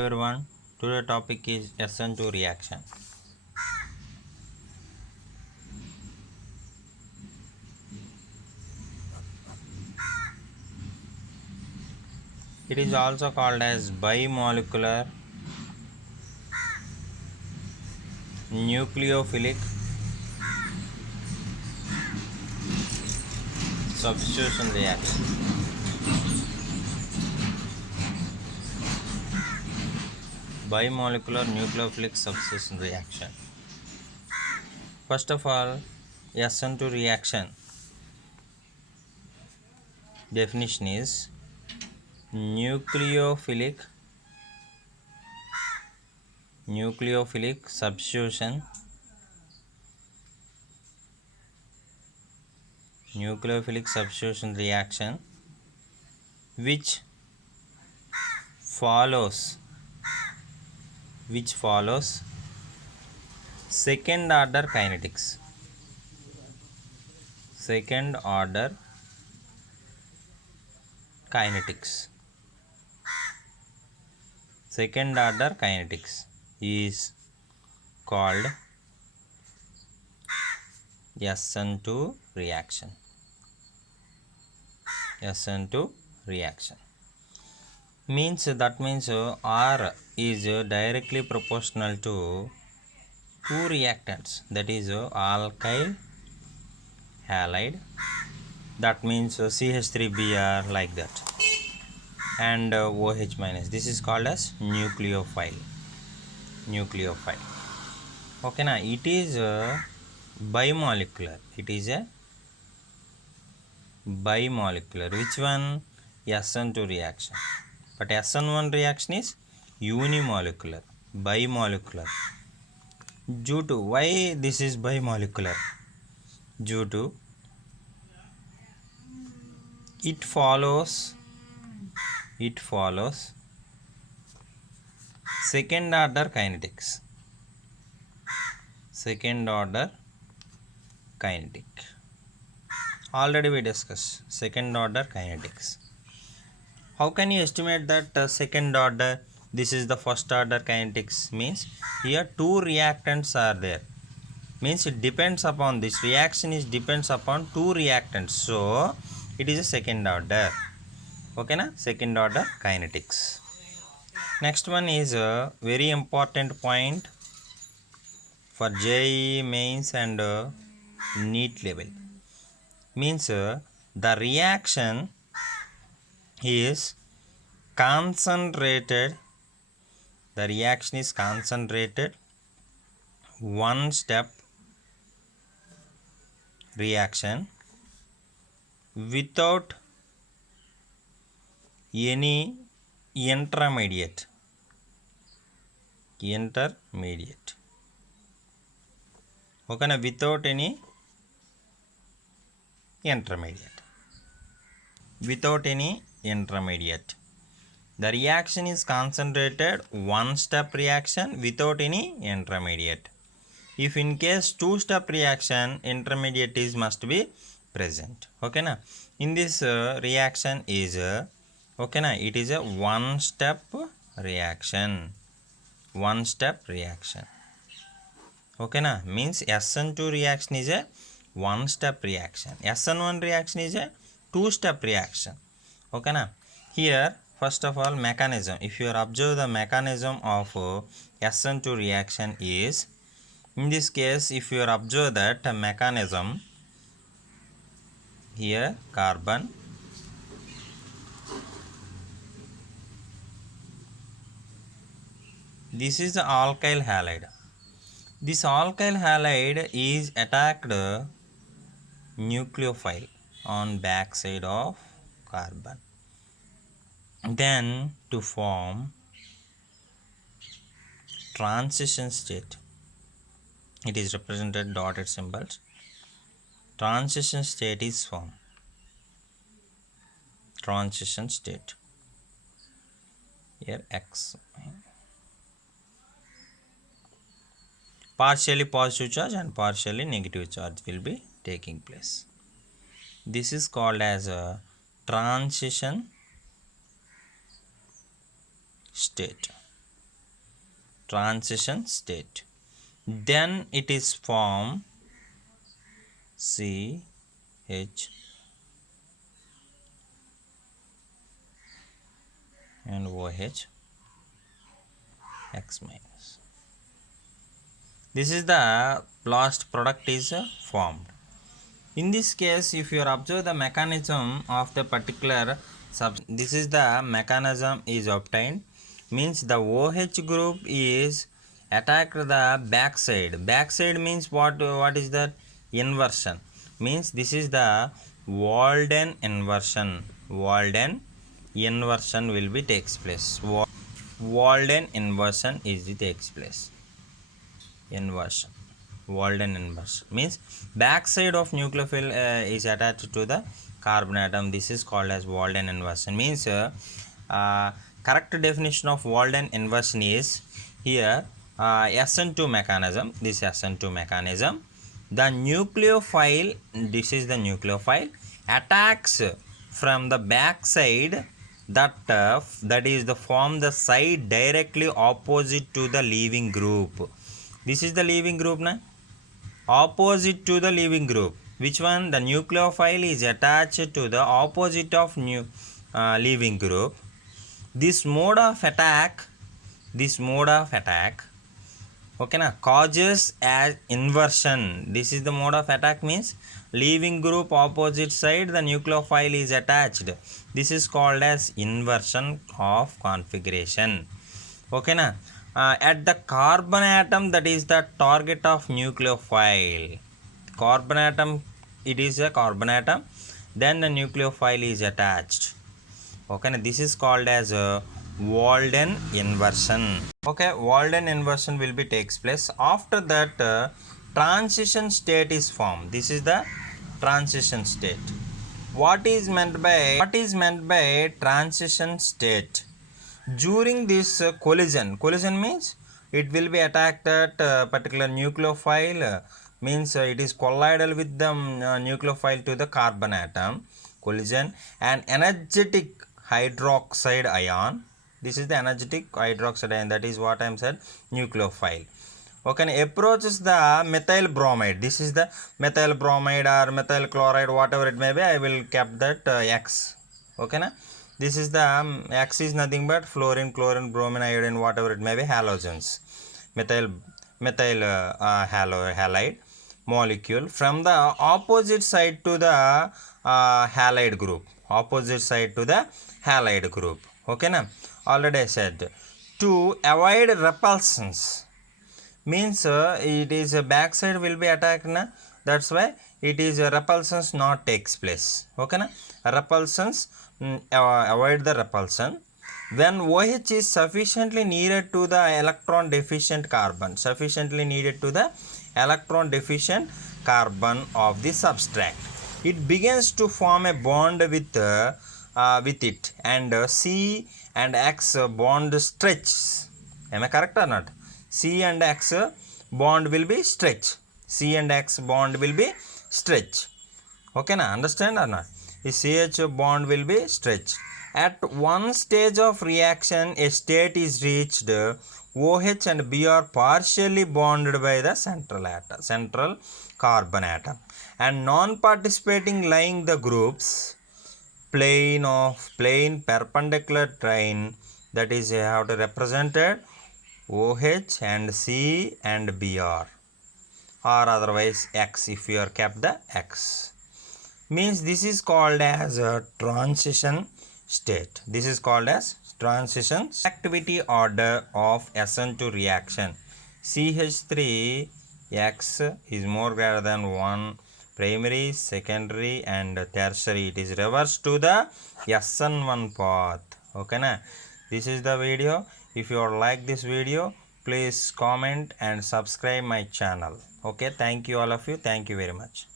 Everyone, today topic is SN2 reaction. It is also called as bimolecular nucleophilic substitution reaction. Bimolecular nucleophilic substitution reaction. First of all, SN2 reaction definition is nucleophilic substitution reaction which follows second order kinetics. Second order kinetics is called SN2 reaction. SN2 reaction means R is directly proportional to two reactants, that is alkyl halide, that means CH3Br like that, and OH minus. This is called as nucleophile. Okay, now it is bimolecular. Which one? SN2 reaction. But SN1 reaction is unimolecular. Bimolecular. Due to why this is bimolecular? Due to it follows second order kinetics. Already we discussed second order kinetics. How can you estimate that second order? This is the first order kinetics. Means here two reactants are there. Means it depends upon this reaction depends upon two reactants. So it is a second order. Okay na? Second order kinetics. Next one is a very important point for JEE mains and NEET level. Means the reaction is concentrated. One step reaction without any intermediate. Okay na? Without any intermediate. The reaction is concentrated one step reaction without any intermediate. If in case two step reaction, intermediate is must be present. Okay na? In this reaction is okay na? It is a one step reaction. Okay na? Means SN2 reaction is a one step reaction. SN1 reaction is a two step reaction. Okay na? Here first of all mechanism. If you observe the mechanism of SN2 reaction is, in this case if you observe that mechanism, here carbon, this is the alkyl halide. This alkyl halide is attacked nucleophile on back side of carbon. Then to form transition state, it is represented dotted symbols. Transition state is formed. Here X. Partially positive charge and partially negative charge will be taking place. This is called as a transition state. transition state. Then it is formed CH and OH X minus. This is the last product is formed. In this case, if you observe the mechanism of the particular this is the mechanism is obtained, means the OH group is attacked the backside. Backside means what is that? Inversion. Means this is the Walden inversion. Walden inversion will be takes place. Walden inversion is the takes place. Inversion. Walden inversion means backside of nucleophile is attached to the carbon atom. This is called as Walden inversion. Means correct definition of Walden inversion is here SN2 mechanism. This SN2 mechanism, the nucleophile, this is the nucleophile, attacks from the backside that is the form the side directly opposite to the leaving group. This is the leaving group na? Opposite to the leaving group. Which one? The nucleophile is attached to the opposite of leaving group. This mode of attack, okay na, causes as inversion. This is the mode of attack, means leaving group opposite side the nucleophile is attached. This is called as inversion of configuration. Okay na. At the carbon atom, that is the target of nucleophile. Carbon atom, it is a carbon atom, then the nucleophile is attached. Okay, this is called as a Walden inversion. Okay, Walden inversion will be takes place. After that, transition state is formed. This is the transition state. What is meant by transition state? During this collision means it will be attacked at particular nucleophile, means it is collider with the nucleophile to the carbon atom, collision, and energetic hydroxide ion. This is the energetic hydroxide ion, that is what I am said, nucleophile. Okay, approaches the methyl bromide. This is the methyl bromide or methyl chloride, whatever it may be. I will keep that X. Okay na. This is the X is nothing but fluorine, chlorine, bromine, iodine, whatever it may be, halogens. Methyl halide molecule from the opposite side to the halide group. Opposite side to the halide group. Okay na. Already I said. To avoid repulsions, means it is a backside will be attacked na. That's why it is repulsions not takes place. Okay na. Repulsions, avoid the repulsion when OH is sufficiently needed to the electron deficient carbon, of the substrate. It begins to form a bond with it, and C and X bond stretches. Am I correct or not? C and X bond will be stretched. Okay na, understand or not? The CH bond will be stretched. At one stage of reaction, a state is reached. OH and B are partially bonded by the central carbon atom, and non-participating lying the groups plane perpendicular train, that is you have to represent it OH and C and Br, or otherwise X if you are kept the X. Means this is called as a transition state. Activity order of SN2 reaction. CH3X is more greater than 1, primary, secondary and tertiary. It is reversed to the SN1 path. Okay na. This is the video. If you like this video, please comment and subscribe my channel. Okay, thank you all of you. Thank you very much.